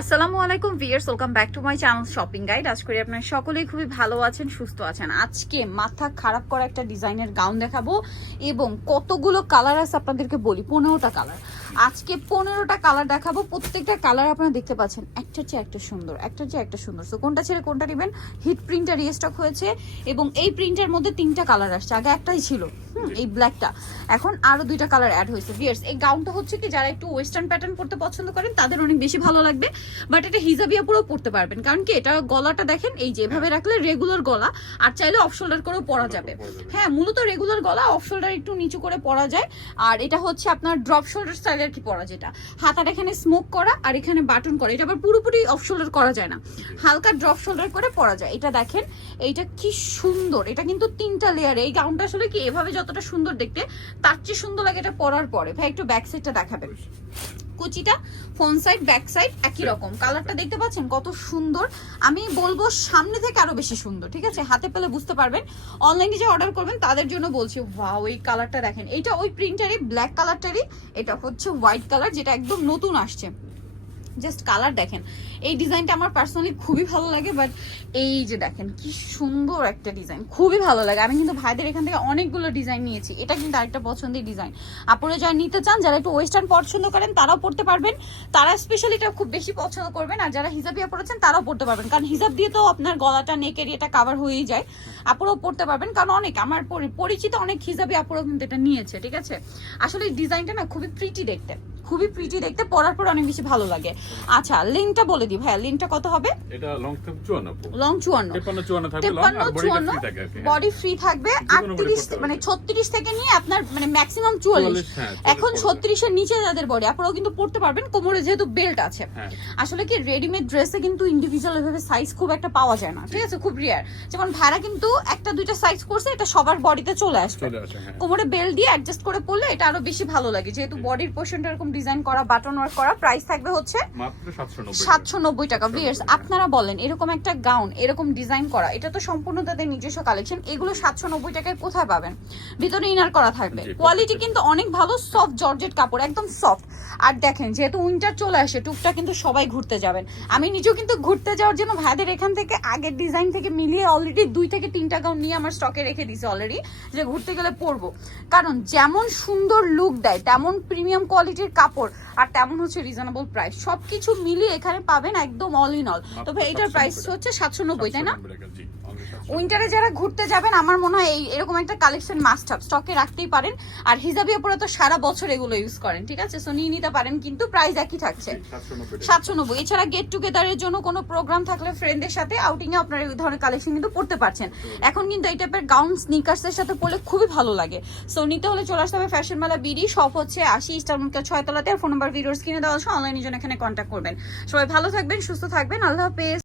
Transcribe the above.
আসসালামু আলাইকুম viewers welcome back to my channel shopping guide. আজ করি আপনারা সকলেই খুবই ভালো আছেন, সুস্থ আছেন। আজকে মাথা খারাপ করা একটা ডিজাইনের গাউন দেখাবো এবং কতগুলো কালার আছে আপনাদেরকে বলি, পনেরোটা কালার। আজকে পনেরোটা কালার দেখাবো, প্রত্যেকটা কালার আপনারা দেখতে পাচ্ছেন। একটার চেয়ে একটা সুন্দর একটার চেয়ে একটা সুন্দর। সো কোনটা ছেড়ে কোনটা নেবেন? হিট প্রিন্টার রিস্টক হয়েছে এবং এই প্রিন্টের মধ্যে তিনটা কালার আসছে। আগে একটাই ছিল এই ব্ল্যাকটা এখন আরও দুইটা কালার অ্যাড হয়েছে। ভিয়ার্স এই গাউনটা হচ্ছে কি যারা একটু ওয়েস্টার্ন প্যাটার্ন পড়তে পছন্দ করেন তাদের অনেক বেশি ভালো লাগবে বাট এটা হিজাবিয়া পুরো পড়তে পারবেন। কারণ কি এটা গলাটা দেখেন এই যেভাবে রাখলে রেগুলার গলা আর চাইলে অফ শোল্ডার করেও পরা যাবে। হ্যাঁ মূলত রেগুলার গলা অফ শোল্ডার একটু নিচু করে পরা যায়। আর এটা হচ্ছে আপনার ড্রপ শোল্ডার স্টাইল আর কি পরা যেটা? হাতাটা এখানে স্মোক করা আর এখানে বাটন করা। এটা আবার পুরোপুরি অফ শোল্ডার করা যায় না। হালকা ড্রপ শোল্ডার করে পরা যায়। এটা দেখেন এইটা কি সুন্দর। এটা কিন্তু তিনটা লেয়ারে এই গাউনটা আসলে কি এভাবে যতটা সুন্দর দেখতে তার চেয়ে সুন্দর লাগে এটা পরার পরে। ভাই একটু ব্যাক সাইডটা দেখাবেন। কুচিটা ফ্রন্ট সাইড ব্যাক সাইড একই রকম। কালারটা দেখতে পাচ্ছেন? কত সুন্দর। আমি বলব সামনে থেকে আরও বেশি সুন্দর ঠিক আছে? হাতে পেলে বুঝতে পারবেন। অনলাইনে যে অর্ডার করবেন তাদের জন্য বলছি ওয়াও এই কালারটা দেখেন। এটা ওই প্রিন্টারই ব্ল্যাক কালারটারই এটা হচ্ছে হোয়াইট কালার যেটা একদম নতুন আসছে। জাস্ট কালার দেখেন। এই ডিজাইনটা আমার পার্সোনালি খুবই ভালো লাগে বাট এই যে দেখেন, কি সুন্দর একটা ডিজাইন খুবই ভালো লাগে। আমি কিন্তু ভাইদের এখান থেকে অনেকগুলো ডিজাইন নিয়েছি। এটা কিন্তু আরেকটা পছন্দের ডিজাইন আপনারা যারা নিতে চান, যারা একটু ওয়েস্টার্ন পছন্দ করেন, তারাও পড়তে পারবেন। তারা স্পেশালি এটা খুব বেশি পছন্দ করবেন। আর যারা হিজাবিয়া পড়েছেন তারাও পড়তে পারবেন। কারণ হিজাব দিয়ে তো আপনার গলাটা নেকের এটা কাভার হয়েই যায়। আপুরাও পড়তে পারবেন। কারণ অনেক, আমার পরি- পরিচিত অনেক হিজাবি আপুরাও কিন্তু এটা নিয়েছে, ঠিক আছে? আসলে ডিজাইনটা না খুবই প্রিটি দেখতে। খুবই প্রিটি দেখতে পরার পর অনেক বেশি ভালো লাগে। আচ্ছা লিঙ্কটা বলে দিই ভাইয়া লিঙ্কটা কত হবে? এটা লং থাকবে চুয়ান্ন লং চুয়ান্ন। তেপান্ন চুয়ান্ন থাকবে লং আর বডি ফ্রি থাকবে। যে কোনো body আটত্রিশ পড়তে পারবে। মানে ছত্রিশ থেকে নিয়ে আপনার মানে ম্যাক্সিমাম চুয়াল্লিশ। 44, হ্যাঁ, এখন 44 ছত্রিশের নিচে যাদের বডি আপনারাও কিন্তু পড়তে পারবেন কোমরে যেহেতু বেল্ট আছে। হ্যাঁ। আসলে কি রেডিমেড ড্রেসে কিন্তু ইন্ডিভিজুয়াল এভাবে সাইজ খুব একটা পাওয়া যায় না ঠিক আছে? খুব রিয়ার যেমন ভাড়া কিন্তু একটা দুইটা সাইজ করছে এটা সবার বডিতে চলে আসবে। হ্যাঁ। কোমরে বেল্ট দিয়ে অ্যাডজাস্ট করে পরলে এটা আরও বেশি ভালো লাগে যেহেতু বডির পোর্শনটা এরকম ডিজাইন করা বাটন ওয়ার্ক করা প্রাইস থাকবে হচ্ছে সাতশো নব্বই টাকা। ভিয়ার্স। আপনারা বলেন এরকম একটা গাউন এরকম ডিজাইন করা এটা তো সম্পূর্ণ তাদের নিজস্ব কালেকশন এগুলো সাতশো নব্বই টাকায় কোথায় পাবেন? ভিতরে ইনার করা থাকবে। কোয়ালিটি কিন্তু অনেক ভালো সফট জর্জেট কাপড় একদম সফট আর দেখেন যেহেতু উইন্টার চলে আসে টুকটা কিন্তু সবাই ঘুরতে যাবেন। আমি নিজেও কিন্তু ঘুরতে যাওয়ার জন্য ভাইদের এখান থেকে আগের ডিজাইন থেকে মিলিয়ে অলরেডি দুই থেকে তিনটা গাউন নিয়ে আমার স্টকে রেখে দিয়েছে অলরেডি যে ঘুরতে গেলে পরবো। কারণ যেমন সুন্দর লুক দেয় তেমন প্রিমিয়াম কোয়ালিটির কাপড় আর তেমন হচ্ছে রিজনেবল প্রাইস সবকিছু মিলিয়ে এখানে পাবেন একদম অল ইন অল তবে এটার প্রাইস হচ্ছে সাতশো নব্বই তাই না? 790 টাকা, জি, only 790 উইন্টারে যারা ঘুরতে যাবেন আমার মনে হয় এই এরকম একটা কালেকশন মাস্ট হাব স্টকে রাখতেই পারেন। আর হিজাবিয়া পরে তো সারা বছর এগুলো ইউজ করেন ঠিক আছে? সো নিয়ে নিতে পারেন কিন্তু প্রাইস একই থাকছে। জি, 790 টাকা। সাতশো নব্বই। এছাড়া গেট টুগেদারের জন্য কোনো প্রোগ্রাম থাকলে ফ্রেন্ডদের সাথে আউটিং এ আপনারা এই ধরনের কালেকশন কিন্তু পড়তে পারছেন। এখন কিন্তু এই টাইপের গাউন স্নিকার্স এর সাথে পরলে খুবই ভালো লাগে। সো নিতে হলে চলে আসতে হবে ফ্যাশন মেলা বিডি শপ হচ্ছে আশি স্টার মুখে ছয় তলাতে আর ফোন নাম্বার ভিডিওর স্ক্রিনে দেওয়া আছে অনলাইনের জন্য এখানে কন্ট্যাক্ট করবেন। সবাই ভালো থাকবেন, সুস্থ থাকবেন। আল্লাহ হাফেজ।